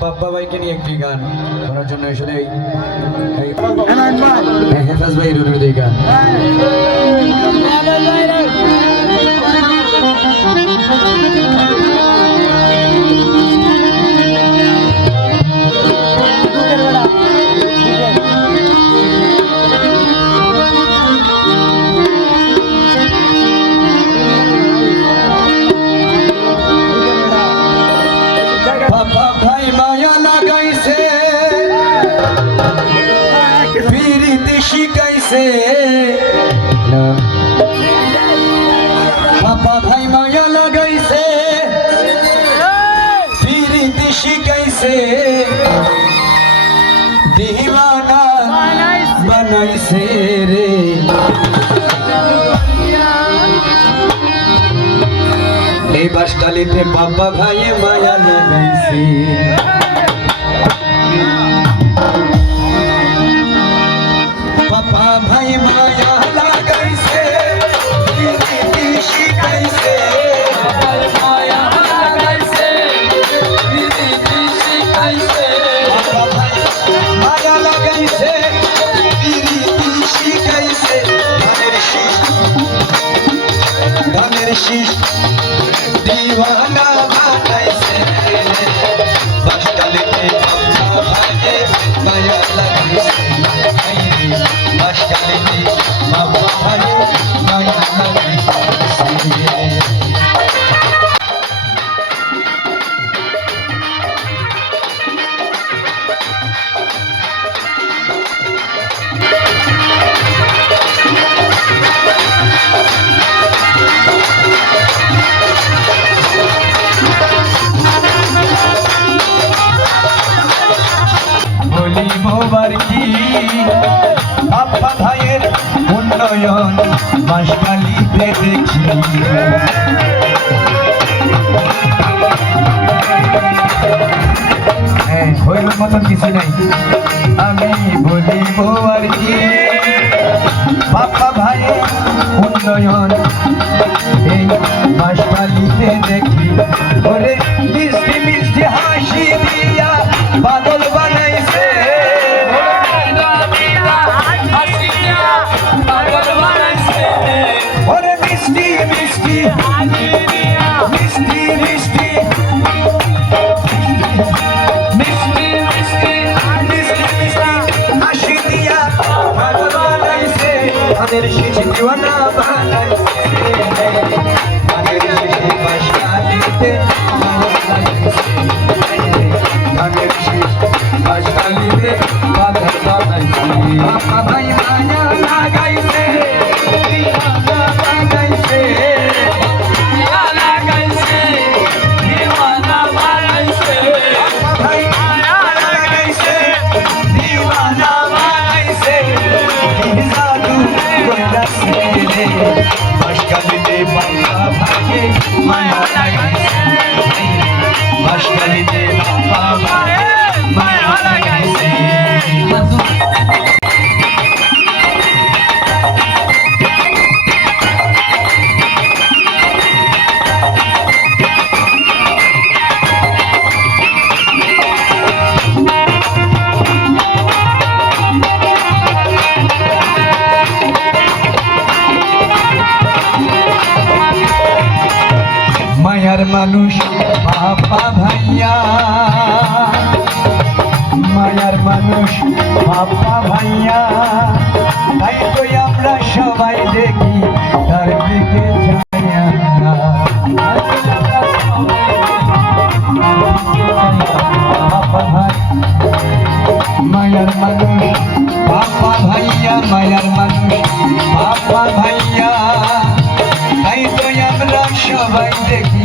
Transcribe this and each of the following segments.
বাপ্পা ভাইকে নিয়ে একটি গান করার জন্য আসলে হ্যাঁ, হেফাজ ভাই অনুরোধ এই গান। শিখাইছে বাপ্পা ভাই মায়া লাগাইছে। পিরিতি শিখাইছে দিওয়ানা বানাইছে রে। এই বাসটালিতে বাবা ভাই মায়া লাগাইছে। শীষ দিওয়ানা বানাইছে। বাসটালিতে বাবা ভাইয়ে মায়া লাগাইছে বাসটালিতে উন্নয়ন মাসকালিতে দেখি হ্যাঁ হইল মতন কিছু নাই। আমি বলিব আর কি বাপ্পা ভাইয়ের উন্নয়ন। এই মাসকালিতে দেখি, ওরে মিষ্টি মিষ্টি হাসি। মিষ্টি মিষ্টি মিষ্টি মিষ্টি মিষ্টি মানুষ বাবা ভাইয়া মায়ার মানুষ বাবা ভাইয়া তাই তো আমরা সবাই দেখি তার দিকে যাইয়া মায়ার মানুষ বাবা ভাইয়া মায়ার মানুষ বাবা ভাইয়া তাই তো আমরা সবাই দেখি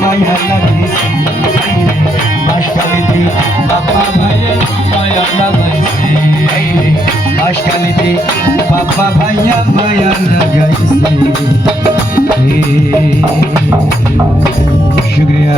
মায়া লাগাইছে বাসকালিতে বাপ্পা ভাইয়া মায়া লাগাইছে বাসকালিতে বাপ্পা ভাইয়া মায়া লাগাইছে। শুক্রিয়া।